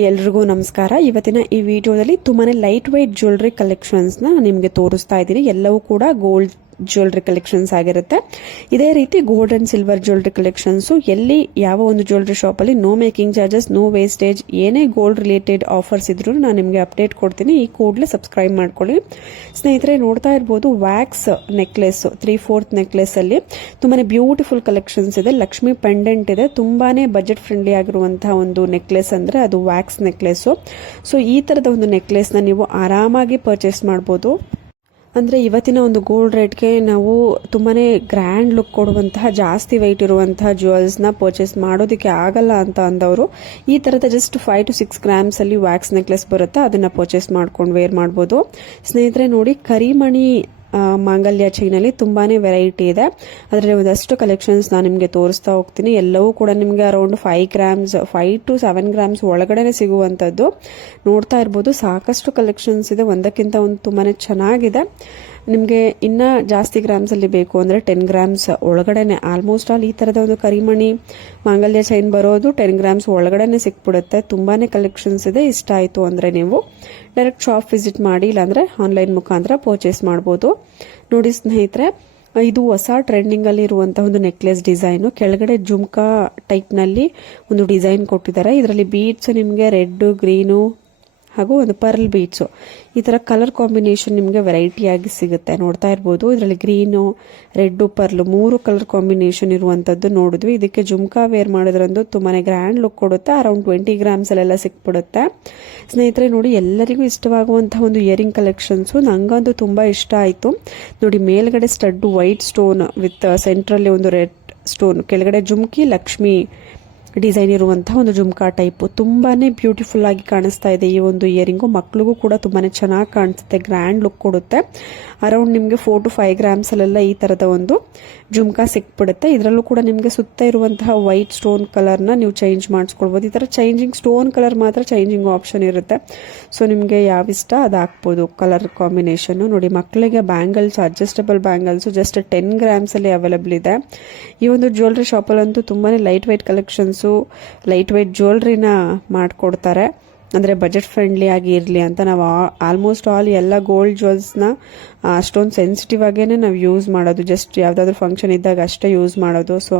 ಎಲ್ರಿಗೂ ನಮಸ್ಕಾರ. ಇವತ್ತಿನ ಈ ವಿಡಿಯೋದಲ್ಲಿ ತುಂಬಾನೇ ಲೈಟ್ ವೈಟ್ ಜ್ಯುವೆಲರಿ ಕಲೆಕ್ಷನ್ಸ್ನ ನಿಮಗೆ ತೋರಿಸ್ತಾ ಇದ್ದೀನಿ. ಎಲ್ಲವೂ ಕೂಡ ಗೋಲ್ಡ್ ಜ್ಯುವೆಲರಿ ಕಲೆಕ್ಷನ್ಸ್ ಆಗಿರುತ್ತೆ. ಇದೇ ರೀತಿ gold and silver jewellery collections ಎಲ್ಲಿ ಯಾವ ಒಂದು ಜ್ಯುವೆಲರಿ ಶಾಪಲ್ಲಿ no making charges, no wastage, ಏನೇ ಗೋಲ್ಡ್ ರಿಲೇಟೆಡ್ ಆಫರ್ಸ್ ಇದ್ರೂ ನಾನು ನಿಮಗೆ ಅಪ್ಡೇಟ್ ಕೊಡ್ತೀನಿ. ಈ ಕೂಡಲೇ ಸಬ್ಸ್ಕ್ರೈಬ್ ಮಾಡ್ಕೊಳ್ಳಿ. ಸ್ನೇಹಿತರೆ, ನೋಡ್ತಾ ಇರ್ಬೋದು ವ್ಯಾಕ್ಸ್ ನೆಕ್ಲೆಸ್ 3/4 ನೆಕ್ಲೆಸ್ ಅಲ್ಲಿ ತುಂಬಾನೇ ಬ್ಯೂಟಿಫುಲ್ ಕಲೆಕ್ಷನ್ಸ್ ಇದೆ. ಲಕ್ಷ್ಮಿ ಪೆಂಡೆಂಟ್ ಇದೆ. ತುಂಬಾನೇ ಬಜೆಟ್ ಫ್ರೆಂಡ್ಲಿ ಆಗಿರುವಂತಹ ಒಂದು ನೆಕ್ಲೆಸ್ ಅಂದ್ರೆ ಅದು ವ್ಯಾಕ್ಸ್ ನೆಕ್ಲೆಸ್. ಸೊ ಈ ತರದ ಒಂದು ನೆಕ್ಲೆಸ್ ನ ನೀವು ಆರಾಮಾಗಿ ಪರ್ಚೇಸ್ ಮಾಡಬಹುದು. ಅಂದರೆ ಇವತ್ತಿನ ಒಂದು ಗೋಲ್ಡ್ ರೇಟ್ಗೆ ನಾವು ತುಂಬಾನೇ ಗ್ರ್ಯಾಂಡ್ ಲುಕ್ ಕೊಡುವಂತಹ ಜಾಸ್ತಿ ವೆಯ್ಟ್ ಇರುವಂತಹ ಜ್ಯುವೆಲ್ಸ್ನ ಪರ್ಚೇಸ್ ಮಾಡೋದಕ್ಕೆ ಆಗಲ್ಲ ಅಂತ ಅಂದವರು ಈ ಥರದ ಜಸ್ಟ್ 5 to 6 ಗ್ರಾಮ್ಸಲ್ಲಿ ವ್ಯಾಕ್ಸ್ ನೆಕ್ಲೆಸ್ ಬರುತ್ತೆ, ಅದನ್ನು ಪರ್ಚೇಸ್ ಮಾಡ್ಕೊಂಡು ವೇರ್ ಮಾಡ್ಬೋದು. ಸ್ನೇಹಿತರೆ ನೋಡಿ, ಕರಿಮಣಿ ಮಾಂಗಲ್ಯ ಚೈನಲ್ಲಿ ತುಂಬಾನೇ ವೆರೈಟಿ ಇದೆ. ಅದರಲ್ಲಿ ಒಂದಷ್ಟು ಕಲೆಕ್ಷನ್ಸ್ ನಾನು ನಿಮಗೆ ತೋರಿಸ್ತಾ ಹೋಗ್ತೀನಿ. ಎಲ್ಲವೂ ಕೂಡ ನಿಮಗೆ ಅರೌಂಡ್ 5 to 7 ಗ್ರಾಮ್ಸ್ ಒಳಗಡೆ ಸಿಗುವಂಥದ್ದು. ನೋಡ್ತಾ ಇರ್ಬೋದು ಸಾಕಷ್ಟು ಕಲೆಕ್ಷನ್ಸ್ ಇದೆ, ಒಂದಕ್ಕಿಂತ ಒಂದು ತುಂಬಾನೇ ಚೆನ್ನಾಗಿದೆ. ನಿಮಗೆ ಇನ್ನ ಜಾಸ್ತಿ ಗ್ರಾಮ್ಸ್ ಅಲ್ಲಿ ಬೇಕು ಅಂದ್ರೆ 10 ಗ್ರಾಮ್ಸ್ ಒಳಗಡೆನೆ ಆಲ್ಮೋಸ್ಟ್ ಆಲ್ ಈ ತರದ ಒಂದು ಕರಿಮಣಿ ಮಾಂಗಲ್ಯ ಚೈನ್ ಬರೋದು 10 ಗ್ರಾಮ್ಸ್ ಒಳಗಡೆನೆ ಸಿಕ್ಬಿಡುತ್ತೆ. ತುಂಬಾನೇ ಕಲೆಕ್ಷನ್ಸ್ ಇದೆ. ಇಷ್ಟ ಆಯ್ತು ಅಂದ್ರೆ ನೀವು ಡೈರೆಕ್ಟ್ ಶಾಪ್ ವಿಸಿಟ್ ಮಾಡಿ, ಇಲ್ಲಾಂದ್ರೆ ಆನ್ಲೈನ್ ಮುಖಾಂತರ ಪರ್ಚೇಸ್ ಮಾಡಬಹುದು. ನೋಡಿ ಸ್ನೇಹಿತರೆ, ಇದು ಹೊಸ ಟ್ರೆಂಡಿಂಗ್ ಅಲ್ಲಿ ಇರುವಂತಹ ಒಂದು ನೆಕ್ಲೆಸ್ ಡಿಸೈನ್. ಕೆಳಗಡೆ ಜುಮ್ಕಾ ಟೈಪ್ ನಲ್ಲಿ ಒಂದು ಡಿಸೈನ್ ಕೊಟ್ಟಿದ್ದಾರೆ. ಇದರಲ್ಲಿ ಬೀಡ್ಸ್ ನಿಮಗೆ ರೆಡ್, ಗ್ರೀನು ಹಾಗೂ ಒಂದು ಪರ್ಲ್ ಬೀಡ್ಸು, ಈ ತರ ಕಲರ್ ಕಾಂಬಿನೇಷನ್ ನಿಮಗೆ ವೆರೈಟಿ ಆಗಿ ಸಿಗುತ್ತೆ. ನೋಡ್ತಾ ಇರ್ಬೋದು, ಇದರಲ್ಲಿ green, red, pearl 3 colour combination ಇರುವಂತದ್ದು ನೋಡಿದ್ವಿ. ಇದಕ್ಕೆ ಜುಮ್ಕಾ ವೇರ್ ಮಾಡೋದ್ರಂದು ತುಂಬಾನೇ ಗ್ರ್ಯಾಂಡ್ ಲುಕ್ ಕೊಡುತ್ತೆ. ಅರೌಂಡ್ 20 ಗ್ರಾಮ್ಸ್ ಅಲ್ಲೆಲ್ಲ ಸಿಕ್ಬಿಡುತ್ತೆ. ಸ್ನೇಹಿತರೆ ನೋಡಿ, ಎಲ್ಲರಿಗೂ ಇಷ್ಟವಾಗುವಂತಹ ಒಂದು ಇಯರಿಂಗ್ ಕಲೆಕ್ಷನ್ಸ್ ನಂಗಂತೂ ತುಂಬಾ ಇಷ್ಟ ಆಯ್ತು. ನೋಡಿ, ಮೇಲ್ಗಡೆ ಸ್ಟಡ್ ವೈಟ್ ಸ್ಟೋನ್ ವಿತ್ ಸೆಂಟ್ರಲ್ಲಿ ಒಂದು ರೆಡ್ ಸ್ಟೋನ್, ಕೆಳಗಡೆ ಜುಮ್ಕಿ ಲಕ್ಷ್ಮಿ ಡಿಸೈನ್ ಇರುವಂತಹ ಒಂದು ಜುಮ್ಕಾ ಟೈಪ್ ತುಂಬಾನೇ ಬ್ಯೂಟಿಫುಲ್ ಆಗಿ ಕಾಣಿಸ್ತಾ ಇದೆ. ಈ ಒಂದು ಇಯರಿಂಗು ಮಕ್ಕಳಿಗೂ ಕೂಡ ತುಂಬಾನೇ ಚೆನ್ನಾಗಿ ಕಾಣಿಸುತ್ತೆ, ಗ್ರ್ಯಾಂಡ್ ಲುಕ್ ಕೊಡುತ್ತೆ. ಅರೌಂಡ್ ನಿಮಗೆ 4 to 5 ಗ್ರಾಮ್ಸ್ ಅಲ್ಲೆಲ್ಲ ಈ ತರದ ಒಂದು ಜುಮ್ಕಾ ಸಿಕ್ಬಿಡುತ್ತೆ. ಇದರಲ್ಲೂ ಕೂಡ ನಿಮಗೆ ಸುತ್ತ ಇರುವಂತಹ ವೈಟ್ ಸ್ಟೋನ್ ಕಲರ್ ನ ನೀವು ಚೇಂಜ್ ಮಾಡಿಸ್ಕೊಳ್ಬಹುದು. ಈ ತರ ಚೇಂಜಿಂಗ್ ಸ್ಟೋನ್ ಕಲರ್ ಮಾತ್ರ ಚೇಂಜಿಂಗ್ ಆಪ್ಷನ್ ಇರುತ್ತೆ. ಸೊ ನಿಮಗೆ ಯಾವ ಇಷ್ಟ ಅದು ಹಾಕ್ಬೋದು ಕಲರ್ ಕಾಂಬಿನೇಷನ್. ನೋಡಿ, ಮಕ್ಕಳಿಗೆ bangles, adjustable bangles just 10 grams ಅಲ್ಲಿ ಅವೈಲೇಬಲ್ ಇದೆ. ಈ ಒಂದು ಜ್ಯುವೆಲರಿ ಶಾಪಲ್ಲಂತೂ ತುಂಬಾನೇ light weight collections, light weight ಜ್ಯುವೆಲರಿನ ಮಾಡ್ಕೊಡ್ತಾರೆ. ಅಂದ್ರೆ ಬಜೆಟ್ ಫ್ರೆಂಡ್ಲಿ ಆಗಿ ಇರಲಿ ಅಂತ ನಾವು ಆಲ್ಮೋಸ್ಟ್ ಆಲ್ ಎಲ್ಲ ಗೋಲ್ಡ್ ಜ್ಯುವೆಲ್ಸ್ನ ಅಷ್ಟೊಂದು ಸೆನ್ಸಿಟಿವ್ ಆಗೇನೆ ನಾವು ಯೂಸ್ ಮಾಡೋದು. ಜಸ್ಟ್ ಯಾವ್ದಾದ್ರು ಫಂಕ್ಷನ್ ಇದ್ದಾಗ ಅಷ್ಟೇ ಯೂಸ್ ಮಾಡೋದು. ಸೊ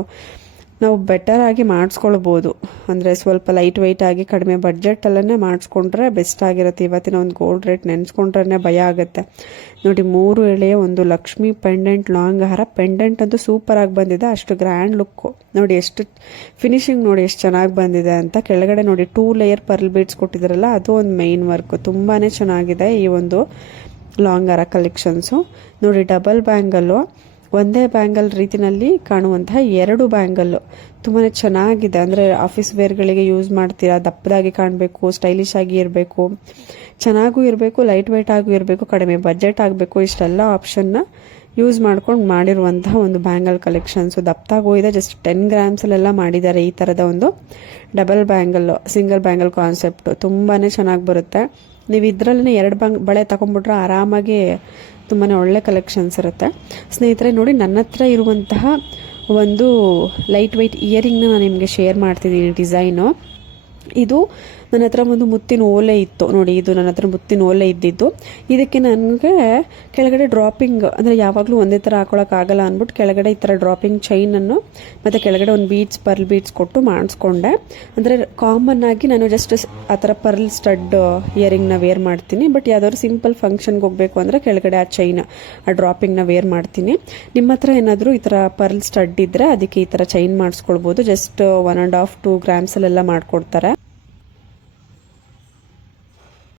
ನಾವು ಬೆಟರ್ ಆಗಿ ಮಾಡಿಸ್ಕೊಳ್ಬೋದು. ಅಂದರೆ ಸ್ವಲ್ಪ ಲೈಟ್ ವೆಯ್ಟ್ ಆಗಿ ಕಡಿಮೆ ಬಡ್ಜೆಟ್ ಅಲ್ಲೇ ಮಾಡಿಸ್ಕೊಂಡ್ರೆ ಬೆಸ್ಟ್ ಆಗಿರುತ್ತೆ. ಇವತ್ತಿನ ಒಂದು ಗೋಲ್ಡ್ ರೇಟ್ ನೆನೆಸ್ಕೊಂಡ್ರೆ ಭಯ ಆಗುತ್ತೆ. ನೋಡಿ, 3 ಎಳೆಯ ಒಂದು ಲಕ್ಷ್ಮಿ ಪೆಂಡೆಂಟ್ ಲಾಂಗ್ ಹಾರ. ಪೆಂಡೆಂಟ್ ಅಂತೂ ಸೂಪರ್ ಆಗಿ ಬಂದಿದೆ, ಅಷ್ಟು ಗ್ರ್ಯಾಂಡ್ ಲುಕ್. ನೋಡಿ ಎಷ್ಟು ಫಿನಿಶಿಂಗ್, ನೋಡಿ ಎಷ್ಟು ಚೆನ್ನಾಗಿ ಬಂದಿದೆ ಅಂತ. ಕೆಳಗಡೆ ನೋಡಿ 2 ಲೇಯರ್ ಪರ್ಲ್ ಬೀಡ್ಸ್ ಕೊಟ್ಟಿದ್ದಾರಲ್ಲ, ಅದು ಒಂದು ಮೈನ್ ವರ್ಕ್. ತುಂಬಾನೇ ಚೆನ್ನಾಗಿದೆ ಈ ಒಂದು ಲಾಂಗ್ ಹಾರ ಕಲೆಕ್ಷನ್ಸು. ನೋಡಿ, ಡಬಲ್ ಬ್ಯಾಂಗಲ್ಲು, ಒಂದೇ ಬ್ಯಾಂಗಲ್ ರೀತಿನಲ್ಲಿ ಕಾಣುವಂತಹ 2 ಬ್ಯಾಂಗಲ್ ತುಂಬಾ ಚೆನ್ನಾಗಿದೆ. ಅಂದರೆ ಆಫೀಸ್ ವೇರ್ಗಳಿಗೆ ಯೂಸ್ ಮಾಡ್ತೀರಾ, ದಪ್ಪದಾಗಿ ಕಾಣಬೇಕು, ಸ್ಟೈಲಿಶ್ ಆಗಿ ಇರಬೇಕು, ಚೆನ್ನಾಗೂ ಇರಬೇಕು, ಲೈಟ್ ವೆಯ್ಟ್ ಆಗೂ ಇರಬೇಕು, ಕಡಿಮೆ ಬಜೆಟ್ ಆಗಬೇಕು, ಇಷ್ಟೆಲ್ಲ ಆಪ್ಷನ್ನ ಯೂಸ್ ಮಾಡ್ಕೊಂಡು ಮಾಡಿರುವಂತಹ ಒಂದು ಬ್ಯಾಂಗಲ್ ಕಲೆಕ್ಷನ್ಸು. ದಪ್ಪದಾಗೂ ಇದೆ, ಜಸ್ಟ್ 10 ಗ್ರಾಮ್ಸ್ ಅಲ್ಲೆಲ್ಲ ಮಾಡಿದ್ದಾರೆ. ಈ ಥರದ ಒಂದು double bangle, single bangle concept ತುಂಬಾನೇ ಚೆನ್ನಾಗಿ ಬರುತ್ತೆ. ನೀವು ಇದರಲ್ಲೇ 2 ಬಳೆ ತಗೊಂಡ್ಬಿಟ್ರೆ ಆರಾಮಾಗಿ ತುಂಬಾನೇ ಒಳ್ಳೆ ಕಲೆಕ್ಷನ್ಸ್ ಇರುತ್ತೆ. ಸ್ನೇಹಿತರೆ ನೋಡಿ, ನನ್ನ ಹತ್ರ ಇರುವಂತಹ ಒಂದು ಲೈಟ್ ವೈಟ್ ಇಯರಿಂಗ್ನ ನಾನು ನಿಮಗೆ ಶೇರ್ ಮಾಡ್ತಿದ್ದೀನಿ. ಡಿಸೈನು ಇದು ನನ್ನ ಹತ್ರ ಒಂದು ಮುತ್ತಿನ ಓಲೆ ಇತ್ತು. ನೋಡಿ, ಇದು ನನ್ನ ಹತ್ರ ಮುತ್ತಿನ ಓಲೆ ಇದ್ದಿದ್ದು. ಇದಕ್ಕೆ ನನಗೆ ಕೆಳಗಡೆ ಡ್ರಾಪಿಂಗ್, ಅಂದರೆ ಯಾವಾಗಲೂ ಒಂದೇ ಥರ ಹಾಕೊಳ್ಳೋಕ್ಕಾಗಲ್ಲ ಅಂದ್ಬಿಟ್ಟು ಕೆಳಗಡೆ ಈ ಥರ ಡ್ರಾಪಿಂಗ್ ಚೈನನ್ನು ಮತ್ತು ಕೆಳಗಡೆ ಒಂದು ಬೀಡ್ಸ್, ಪರ್ಲ್ ಬೀಡ್ಸ್ ಕೊಟ್ಟು ಮಾಡಿಸ್ಕೊಂಡೆ. ಅಂದರೆ ಕಾಮನ್ ಆಗಿ ನಾನು ಜಸ್ಟ್ ಆ ಥರ ಪರ್ಲ್ ಸ್ಟಡ್ ಇಯರಿಂಗ್ನ ವೇರ್ ಮಾಡ್ತೀನಿ. ಬಟ್ ಯಾವ್ದಾದ್ರು ಸಿಂಪಲ್ ಫಂಕ್ಷನ್ಗೆ ಹೋಗಬೇಕು ಅಂದರೆ ಕೆಳಗಡೆ ಆ ಚೈನ್, ಆ ಡ್ರಾಪಿಂಗ್ನ ವೇರ್ ಮಾಡ್ತೀನಿ. ನಿಮ್ಮ ಹತ್ರ ಏನಾದರೂ ಈ ಥರ ಪರ್ಲ್ ಸ್ಟಡ್ ಇದ್ದರೆ ಅದಕ್ಕೆ ಈ ಥರ ಚೈನ್ ಮಾಡಿಸ್ಕೊಳ್ಬೋದು. ಜಸ್ಟ್ 1.5 to 2 ಗ್ರಾಮ್ಸ್ ಅಲ್ಲೆಲ್ಲ ಮಾಡಿಕೊಡ್ತಾರೆ.